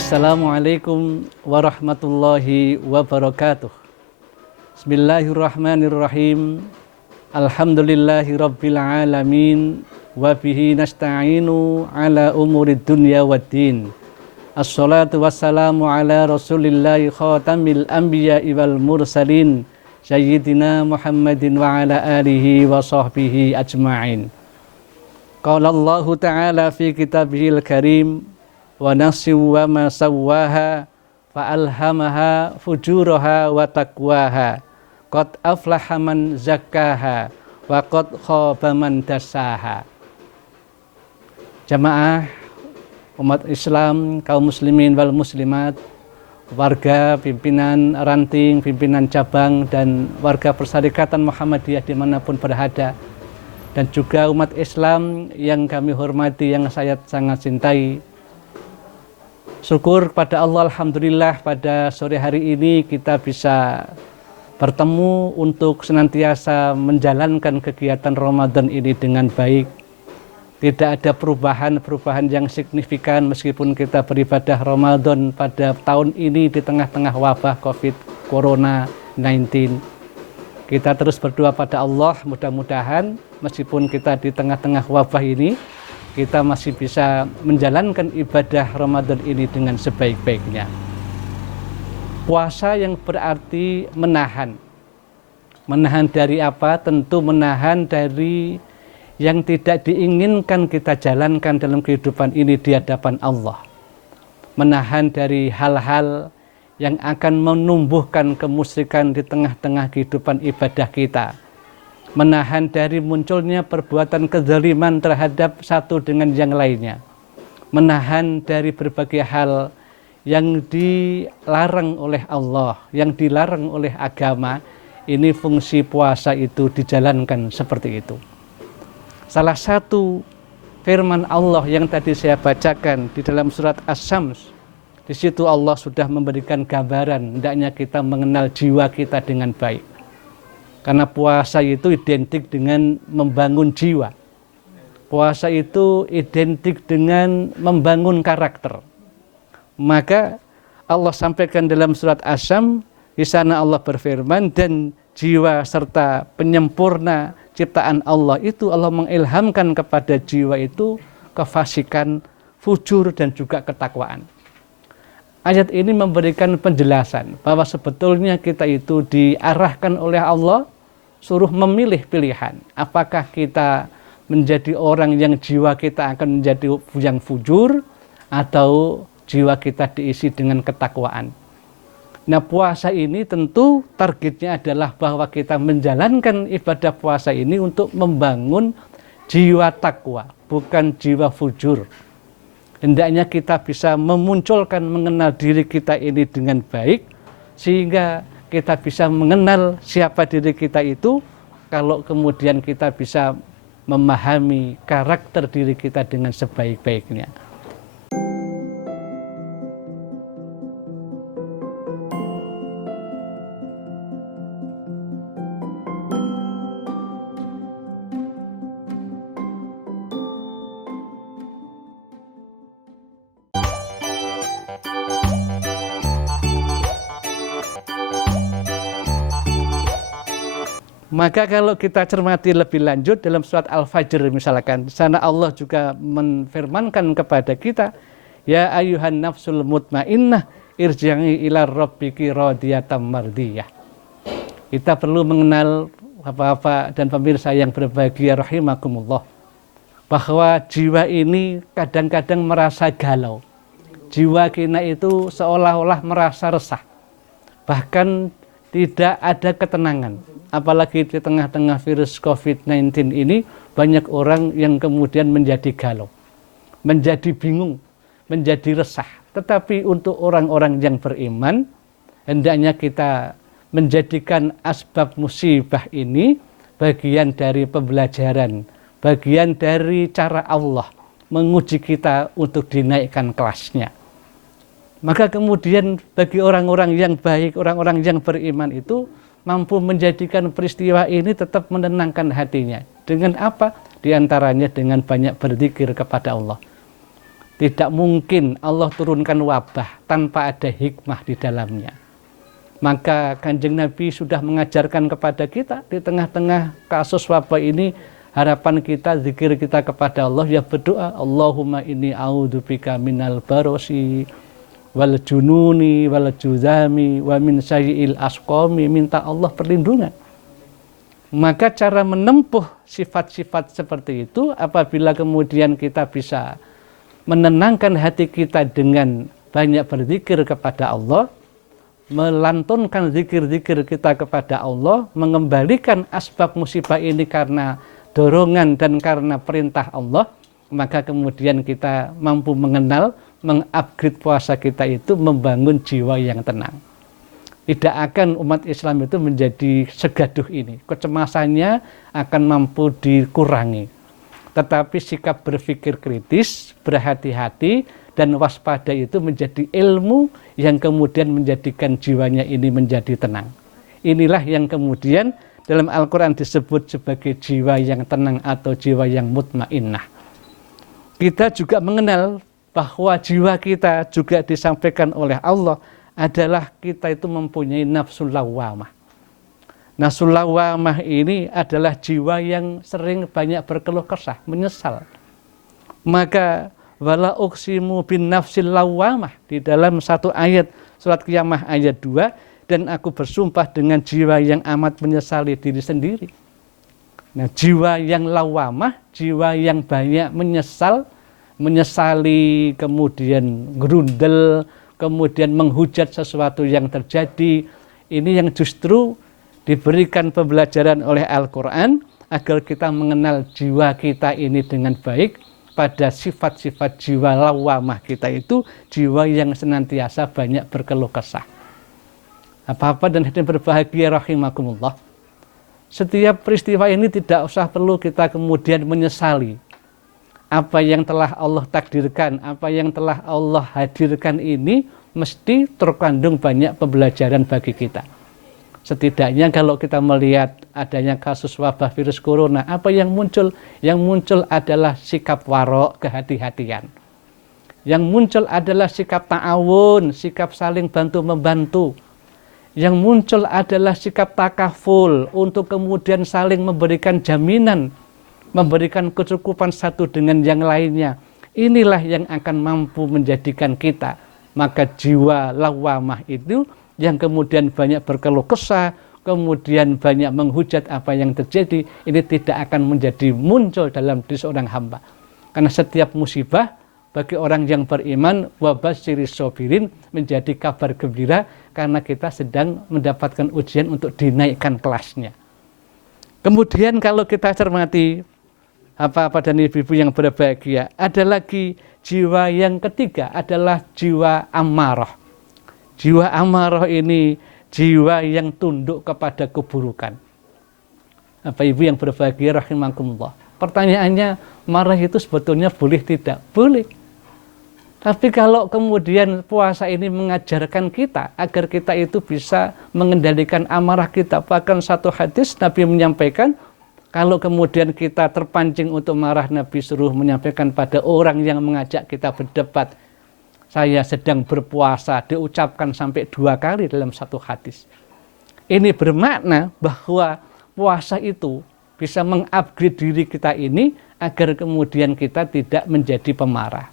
Assalamualaikum warahmatullahi wabarakatuh. Bismillahirrahmanirrahim. Alhamdulillahi rabbil alamin. Wa bihi nasta'inu ala umurid dunya waddin. Assalatu wassalamu ala rasulillahi khatamil anbiya'i wal mursalin, Sayyidina Muhammadin wa ala alihi wa sahbihi ajma'in. Qala Allahu ta'ala fi kitabihil karim, wa nafsin wa ma sawwaha fa'alhamaha fujuraha wa taqwaha qad aflaha man zakkaha wa qad khaba man dassaha. Jamaah umat Islam, kaum muslimin wal muslimat, warga pimpinan ranting, pimpinan cabang, dan warga Persyarikatan Muhammadiyah dimanapun berada, dan juga umat Islam yang kami hormati, yang saya sangat cintai. Syukur kepada Allah, alhamdulillah pada sore hari ini kita bisa bertemu untuk senantiasa menjalankan kegiatan Ramadan ini dengan baik. Tidak ada perubahan yang signifikan meskipun kita beribadah Ramadan pada tahun ini di tengah-tengah wabah COVID Corona 19. Kita terus berdoa pada Allah, mudah-mudahan meskipun kita di tengah-tengah wabah ini, kita masih bisa menjalankan ibadah Ramadan ini dengan sebaik-baiknya. Puasa yang berarti menahan. Menahan dari apa? Tentu menahan dari yang tidak diinginkan kita jalankan dalam kehidupan ini di hadapan Allah. Menahan dari hal-hal yang akan menumbuhkan kemusyrikan di tengah-tengah kehidupan ibadah kita. Menahan dari munculnya perbuatan kezaliman terhadap satu dengan yang lainnya. Menahan dari berbagai hal yang dilarang oleh Allah, yang dilarang oleh agama. Ini fungsi puasa itu dijalankan seperti itu. Salah satu firman Allah yang tadi saya bacakan di dalam surat Asy-Syams, di situ Allah sudah memberikan gambaran hendaknya kita mengenal jiwa kita dengan baik. Karena puasa itu identik dengan membangun jiwa. Puasa itu identik dengan membangun karakter. Maka Allah sampaikan dalam surat Asy-Syams, di sana Allah berfirman, dan jiwa serta penyempurna ciptaan Allah itu Allah mengilhamkan kepada jiwa itu kefasikan, fujur, dan juga ketakwaan. Ayat ini memberikan penjelasan bahwa sebetulnya kita itu diarahkan oleh Allah suruh memilih pilihan. Apakah kita menjadi orang yang jiwa kita akan menjadi yang fujur atau jiwa kita diisi dengan ketakwaan. Nah, puasa ini tentu targetnya adalah bahwa kita menjalankan ibadah puasa ini untuk membangun jiwa takwa, bukan jiwa fujur. Hendaknya kita bisa memunculkan, mengenal diri kita ini dengan baik, sehingga kita bisa mengenal siapa diri kita itu, kalau kemudian kita bisa memahami karakter diri kita dengan sebaik-baiknya. Maka kalau kita cermati lebih lanjut dalam surat Al-Fajr misalkan, di sana Allah juga menfirmankan kepada kita, ya ayyuhan nafsul mutmainnah irji'i ila rabbiki radiyatan mardiyah. Kita perlu mengenal Bapak-bapak dan pemirsa yang berbahagia rahimakumullah, bahwa jiwa ini kadang-kadang merasa galau. Jiwa kita itu seolah-olah merasa resah. Bahkan tidak ada ketenangan. Apalagi di tengah-tengah virus COVID-19 ini, banyak orang yang kemudian menjadi galau, menjadi bingung, menjadi resah. Tetapi untuk orang-orang yang beriman, hendaknya kita menjadikan asbab musibah ini bagian dari pembelajaran, bagian dari cara Allah menguji kita untuk dinaikkan kelasnya. Maka kemudian bagi orang-orang yang baik, orang-orang yang beriman itu mampu menjadikan peristiwa ini tetap menenangkan hatinya. Dengan apa? Di antaranya dengan banyak berzikir kepada Allah. Tidak mungkin Allah turunkan wabah tanpa ada hikmah di dalamnya. Maka Kanjeng Nabi sudah mengajarkan kepada kita di tengah-tengah kasus wabah ini, harapan kita, zikir kita kepada Allah, ya berdoa, Allahumma inni a'udzubika minal barosi wal jununi wal juzami wa min sayyi'il asqami, minta Allah perlindungan. Maka cara menempuh sifat-sifat seperti itu, apabila kemudian kita bisa menenangkan hati kita dengan banyak berzikir kepada Allah, melantunkan zikir-zikir kita kepada Allah, mengembalikan asbab musibah ini karena dorongan dan karena perintah Allah, maka kemudian kita mampu mengenal, mengupgrade puasa kita itu membangun jiwa yang tenang. Tidak akan umat Islam itu menjadi segaduh ini, kecemasannya akan mampu dikurangi. Tetapi sikap berpikir kritis, berhati-hati, dan waspada itu menjadi ilmu yang kemudian menjadikan jiwanya ini menjadi tenang. Inilah yang kemudian dalam Al-Quran disebut sebagai jiwa yang tenang atau jiwa yang mutmainnah. Kita juga mengenal bahwa jiwa kita juga disampaikan oleh Allah adalah kita itu mempunyai nafsul lawwamah. Nafsul lawwamah ini adalah jiwa yang sering banyak berkeluh kesah, menyesal. Maka wala uqsimu bin nafsil lawwamah, di dalam satu ayat surat Qiyamah ayat 2, dan aku bersumpah dengan jiwa yang amat menyesali diri sendiri. Nah, jiwa yang lawwamah, jiwa yang banyak menyesal, menyesali, kemudian gerundel, kemudian menghujat sesuatu yang terjadi, ini yang justru diberikan pembelajaran oleh Al-Quran agar kita mengenal jiwa kita ini dengan baik. Pada sifat-sifat jiwa lawwamah kita itu jiwa yang senantiasa banyak berkeluh kesah. Apa-apa dan hadirin berbahagia rahimakumullah, setiap peristiwa ini tidak usah perlu kita kemudian menyesali. Apa yang telah Allah takdirkan, apa yang telah Allah hadirkan ini mesti terkandung banyak pembelajaran bagi kita. Setidaknya kalau kita melihat adanya kasus wabah virus corona, apa yang muncul? Yang muncul adalah sikap warok, kehati-hatian. Yang muncul adalah sikap ta'awun, sikap saling bantu-membantu. Yang muncul adalah sikap takaful, untuk kemudian saling memberikan jaminan, memberikan kecukupan satu dengan yang lainnya. Inilah yang akan mampu menjadikan kita, maka jiwa lawwamah itu yang kemudian banyak berkeluh kesah, kemudian banyak menghujat apa yang terjadi, ini tidak akan menjadi muncul dalam diri seorang hamba. Karena setiap musibah bagi orang yang beriman, wabasyiris sabirin, menjadi kabar gembira karena kita sedang mendapatkan ujian untuk dinaikkan kelasnya. Kemudian kalau kita cermati apa dan ibu-ibu yang berbahagia, ada lagi jiwa yang ketiga adalah jiwa amarah. Jiwa amarah ini jiwa yang tunduk kepada keburukan. Apa ibu yang berbahagia rahimakumullah. Pertanyaannya, marah itu sebetulnya boleh tidak? Boleh. Tapi kalau kemudian puasa ini mengajarkan kita agar kita itu bisa mengendalikan amarah kita. Bahkan satu hadis Nabi menyampaikan, kalau kemudian kita terpancing untuk marah, Nabi suruh menyampaikan pada orang yang mengajak kita berdebat, saya sedang berpuasa, diucapkan sampai 2 kali dalam satu hadis. Ini bermakna bahwa puasa itu bisa mengupgrade diri kita ini agar kemudian kita tidak menjadi pemarah.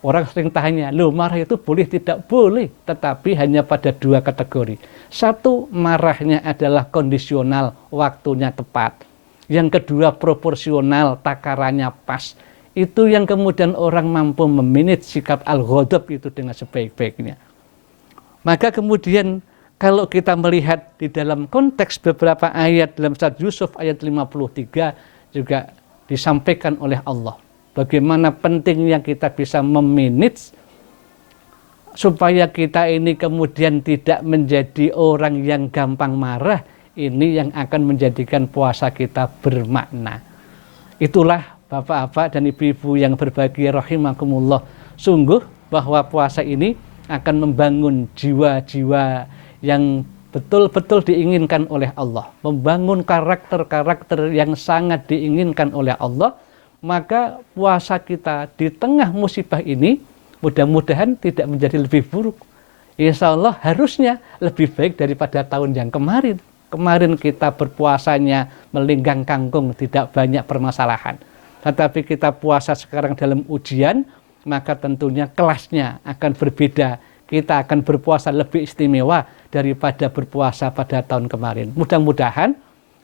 Orang sering tanya, loh marah itu boleh tidak? Boleh, tetapi hanya pada 2 kategori. Satu, marahnya adalah kondisional, waktunya tepat. Yang kedua, proporsional, takarannya pas. Itu yang kemudian orang mampu memanage sikap al-ghadab itu dengan sebaik-baiknya. Maka kemudian kalau kita melihat di dalam konteks beberapa ayat dalam surat Yusuf ayat 53 juga disampaikan oleh Allah. Bagaimana pentingnya kita bisa memanage supaya kita ini kemudian tidak menjadi orang yang gampang marah. Ini yang akan menjadikan puasa kita bermakna. Itulah Bapak-bapak dan ibu-ibu yang berbahagia rahimakumullah, sungguh bahwa puasa ini akan membangun jiwa-jiwa yang betul-betul diinginkan oleh Allah, membangun karakter-karakter yang sangat diinginkan oleh Allah, maka puasa kita di tengah musibah ini mudah-mudahan tidak menjadi lebih buruk. Insya Allah harusnya lebih baik daripada tahun yang kemarin. Kemarin kita berpuasanya melinggang kangkung, tidak banyak permasalahan. Tetapi kita puasa sekarang dalam ujian, maka tentunya kelasnya akan berbeda. Kita akan berpuasa lebih istimewa daripada berpuasa pada tahun kemarin. Mudah-mudahan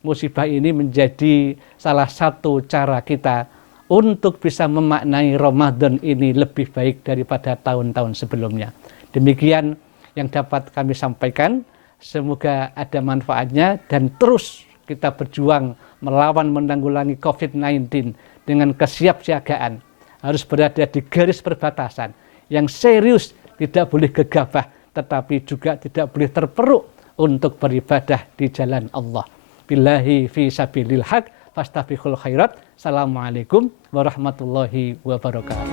musibah ini menjadi salah satu cara kita untuk bisa memaknai Ramadan ini lebih baik daripada tahun-tahun sebelumnya. Demikian yang dapat kami sampaikan. Semoga ada manfaatnya dan terus kita berjuang melawan menanggulangi COVID-19 dengan kesiapsiagaan. Harus berada di garis perbatasan yang serius, tidak boleh gegabah, tetapi juga tidak boleh terperuk untuk beribadah di jalan Allah. Billahi fi sabilil haq, fastabiqul khairat. Assalamualaikum warahmatullahi wabarakatuh.